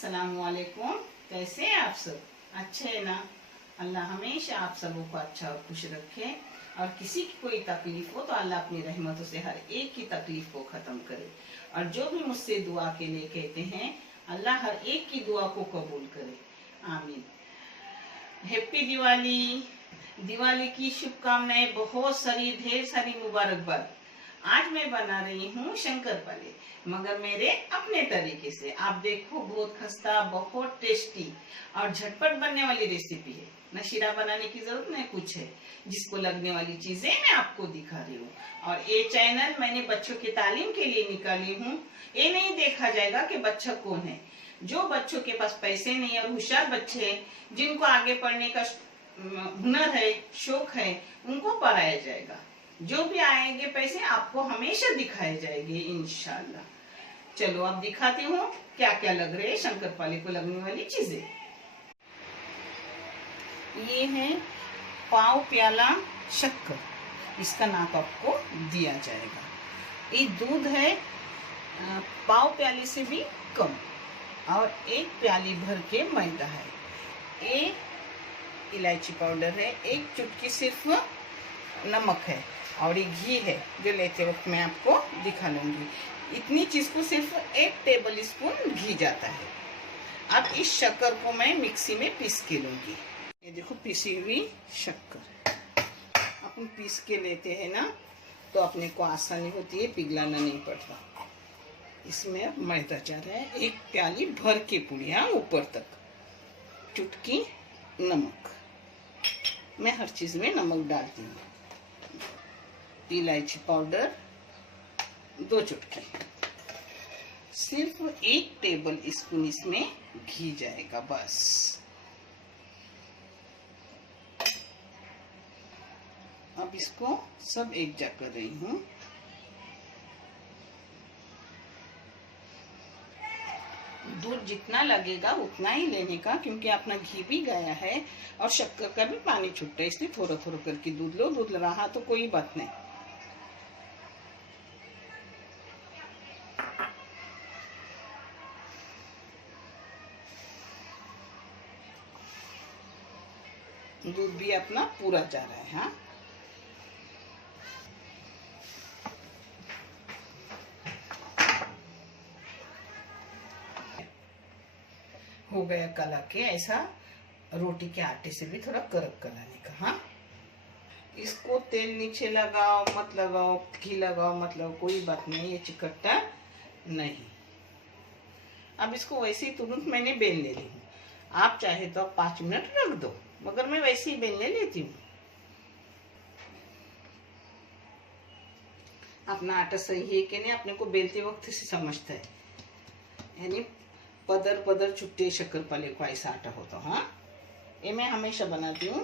अस्सलामुअलैकुम। कैसे हैं आप सब? अच्छे है ना? अल्लाह हमेशा आप सबों को अच्छा और खुश रखे, और किसी की कोई तकलीफ हो तो अल्लाह अपनी रहमतों से हर एक की तकलीफ को खत्म करे। और जो भी मुझसे दुआ के लिए कहते हैं, अल्लाह हर एक की दुआ को कबूल करे। आमीन। हैप्पी दिवाली। दिवाली की शुभकामनाएं, बहुत सारी, ढेर सारी मुबारकबाद। आज मैं बना रही हूँ शंकरपाली, मगर मेरे अपने तरीके से। आप देखो, बहुत खस्ता, बहुत टेस्टी और झटपट बनने वाली रेसिपी है। न शीरा बनाने की जरूरत न कुछ है। जिसको लगने वाली चीजें मैं आपको दिखा रही हूँ। और ये चैनल मैंने बच्चों की तालीम के लिए निकाली हूँ। ये नहीं देखा जाएगा कि बच्चा कौन है। जो बच्चों के पास पैसे नहीं और होशियार बच्चे हैं, जिनको आगे पढ़ने का हुनर है, शौक है, उनको पढ़ाया जाएगा। जो भी आएंगे पैसे आपको हमेशा दिखाए जाएंगे इंशाल्लाह। चलो अब दिखाती हूँ क्या क्या लग रहे हैं शंकरपाली को लगने वाली चीजें। ये है पाव प्याला शक्कर, इसका नाप आपको दिया जाएगा। ये दूध है पाव प्याले से भी कम, और एक प्याली भर के मैदा है। ये इलायची पाउडर है, एक चुटकी सिर्फ नमक है, और ये घी है जो लेते वक्त मैं आपको दिखा लूंगी। इतनी चीज को सिर्फ 1 टेबल स्पून घी जाता है। अब इस शक्कर को मैं मिक्सी में पीस के लूंगी। ये देखो पिसी हुई शक्कर। अपन पीस के लेते हैं ना, तो अपने को आसानी होती है, पिघलाना नहीं पड़ता। इसमें अब मैदा जा रहा है, 1 प्याली भर के पुड़िया ऊपर तक, चुटकी नमक। मैं हर चीज में नमक डालती हूँ। इलायची पाउडर 2 चुटकी, सिर्फ 1 टेबल स्पून इसमें घी जाएगा बस। अब इसको सब एक जा कर रही हूँ। दूध जितना लगेगा उतना ही लेने का, क्योंकि अपना घी भी गया है और शक्कर का भी पानी छूटता है, इसलिए थोड़ा थोड़ा करके दूध लो। दूध रहा तो कोई बात नहीं। दूध भी अपना पूरा जा रहा है। हाँ, हो गया कला के ऐसा। रोटी के आटे से भी थोड़ा कड़क कराने का। हाँ, इसको तेल नीचे लगाओ मत लगाओ, घी लगाओ मत लगाओ, कोई बात नहीं, ये चिकट्टा नहीं। अब इसको वैसे ही तुरंत मैंने बेल ले ली हूँ। आप चाहे तो आप 5 मिनट रख दो, मगर मैं वैसे ही बेलने लेती हूँ। अपना आटा सही है कि नहीं अपने को बेलते वक्त से समझता है। यानी पदर पदर छुट्टे शक्करपाली को ऐसा आटा होता। हाँ, ये मैं हमेशा बनाती हूँ,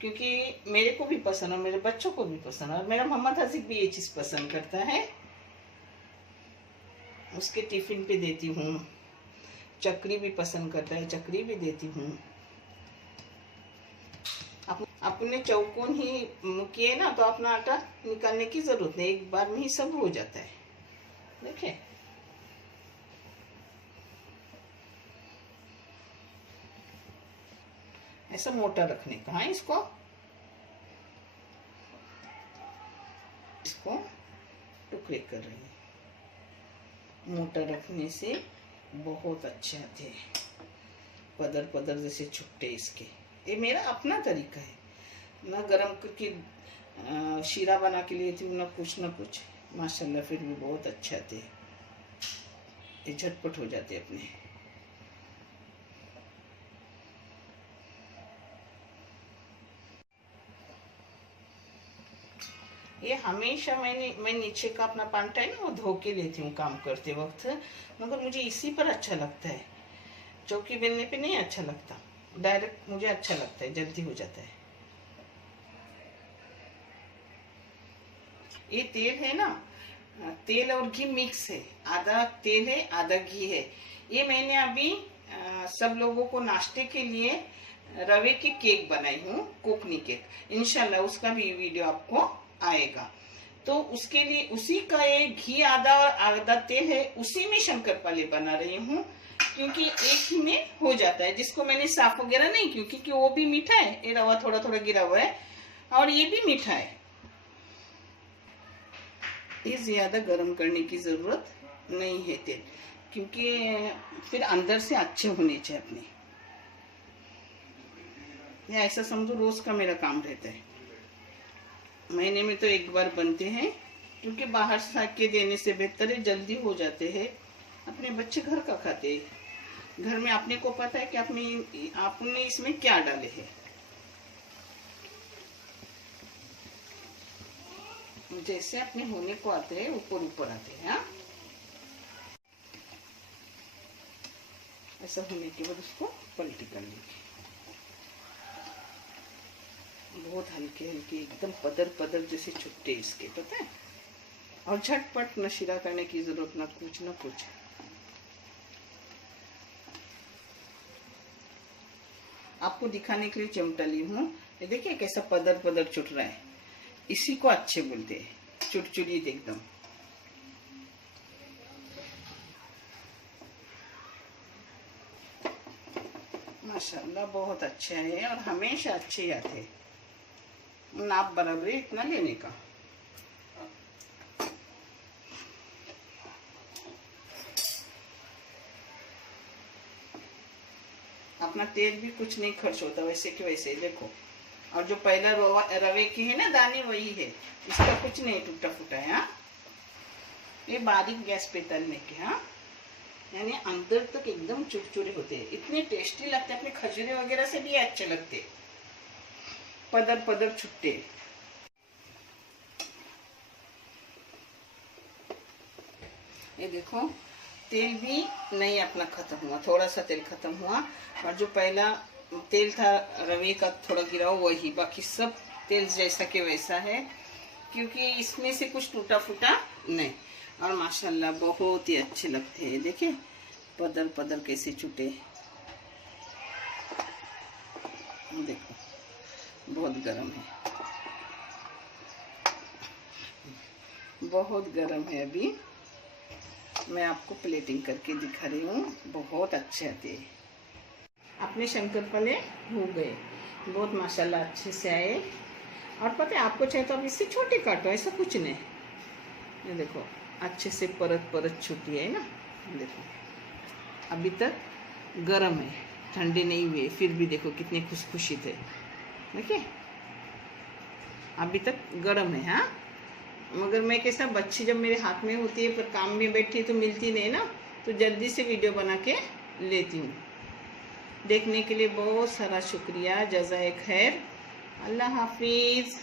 क्योंकि मेरे को भी पसंद और मेरे बच्चों को भी पसंद, और मेरा मोहम्मद हसीब भी ये चीज पसंद करता है। उसके टिफिन पे देती हूँ। चकरी भी पसंद करता है, चकरी भी देती हूँ। अपने चौकोन ही किए ना, तो अपना आटा निकालने की जरूरत नहीं, एक बार में ही सब हो जाता है। देखिए, ऐसा मोटा रखने का। हाँ, इसको टुकड़े कर रही है। मोटा रखने से बहुत अच्छे आते हैं, पदर पदर जैसे छुट्टे इसके। ये मेरा अपना तरीका है ना। गरम करके शीरा बना के लेती हूँ, ना कुछ माशाल्लाह, फिर भी बहुत अच्छे आते हैं। ये झटपट हो जाते अपने। ये हमेशा मैं नीचे का अपना पांटा है ना, वो धो के लेती हूँ काम करते वक्त, मगर मुझे इसी पर अच्छा लगता है। चौकी बेलने पे नहीं अच्छा लगता, डायरेक्ट मुझे अच्छा लगता है, जल्दी हो जाता है। ये तेल है ना, तेल और घी मिक्स है, आधा तेल है आधा घी है। ये मैंने अभी सब लोगों को नाश्ते के लिए रवे की केक बनाई हूँ, कोकनी केक। इंशाल्लाह उसका भी वीडियो आपको आएगा। तो उसके लिए उसी का एक घी आधा और आधा तेल है, उसी में शंकरपाली बना रही हूँ। क्योंकि एक ही में हो जाता है। जिसको मैंने साफ वगैरह नहीं किया क्योंकि वो भी मीठा है, ये रवा थोड़ा थोड़ा गिरा हुआ है और ये भी मीठा है। ये ज्यादा गर्म करने की जरूरत नहीं है तेल, क्योंकि फिर अंदर से अच्छे होने चाहिए अपने। या ऐसा समझो रोज का मेरा काम रहता है, महीने में तो एक बार बनते हैं, क्योंकि बाहर से ला के देने से बेहतर है, जल्दी हो जाते हैं। अपने बच्चे घर का खाते हैं, घर में अपने को पता है कि आपने इसमें क्या डाले हैं। जैसे अपने होने को आते हैं ऊपर ऊपर आते हैं। हाँ, ऐसा होने के बाद उसको पलटी कर लेंगे। बहुत हल्के हल्के एकदम पदर पदर जैसे छुट्टे इसके, पता है। और झटपट न शीरा करने की जरूरत, ना कुछ ना कुछ। आपको दिखाने के लिए चिमटा ली हूँ। ये देखिए कैसा पदर पदर छुट रहा है, इसी को अच्छे बोलते हैं, चुटचुड़ी एकदम। माशाल्लाह बहुत अच्छे हैं और हमेशा अच्छे ही आते हैं। नाप बराबरी इतना लेने का। अपना तेल भी कुछ नहीं खर्च होता, वैसे के वैसे देखो। और जो पहला रवे की है ना दाने, वही है, इसका कुछ नहीं टूटा फूटा है। हाँ, ये बारीक गैस पे तलने के। हाँ, यानी अंदर तक एकदम चुरचुरे होते हैं, इतने टेस्टी लगते हैं। अपने खजूरे वगैरह से भी अच्छे लगते, पदर पदर छुट्टे। ये देखो तेल भी नहीं अपना खत्म हुआ, थोड़ा सा तेल खत्म हुआ। और जो पहला तेल था रवे का थोड़ा गिरा हुआ, वही, बाकी सब तेल जैसा के वैसा है, क्योंकि इसमें से कुछ टूटा फूटा नहीं। और माशाल्लाह बहुत ही अच्छे लगते हैं। देखिए पदर पदर कैसे छूटे, देखो बहुत गर्म है, बहुत गर्म है। अभी मैं आपको प्लेटिंग करके दिखा रही हूँ, बहुत अच्छे आते हैं। अपने शंकरपाले हो गए बहुत माशाल्लाह, अच्छे से आए। और पता है आपको चाहे तो आप इससे छोटे काटो, ऐसा कुछ नहीं। ये देखो अच्छे से परत परत छूटी है ना। देखो अभी तक गरम है, ठंडे नहीं हुए, फिर भी देखो कितने खुशखुशी थे। देखिए अभी तक गरम है। हाँ, मगर मैं कैसा, बच्ची जब मेरे हाथ में होती है पर काम में बैठी तो मिलती नहीं ना, तो जल्दी से वीडियो बना के लेती हूँ। देखने के लिए बहुत सारा शुक्रिया, जज़ाए खैर, अल्लाह हाफिज़।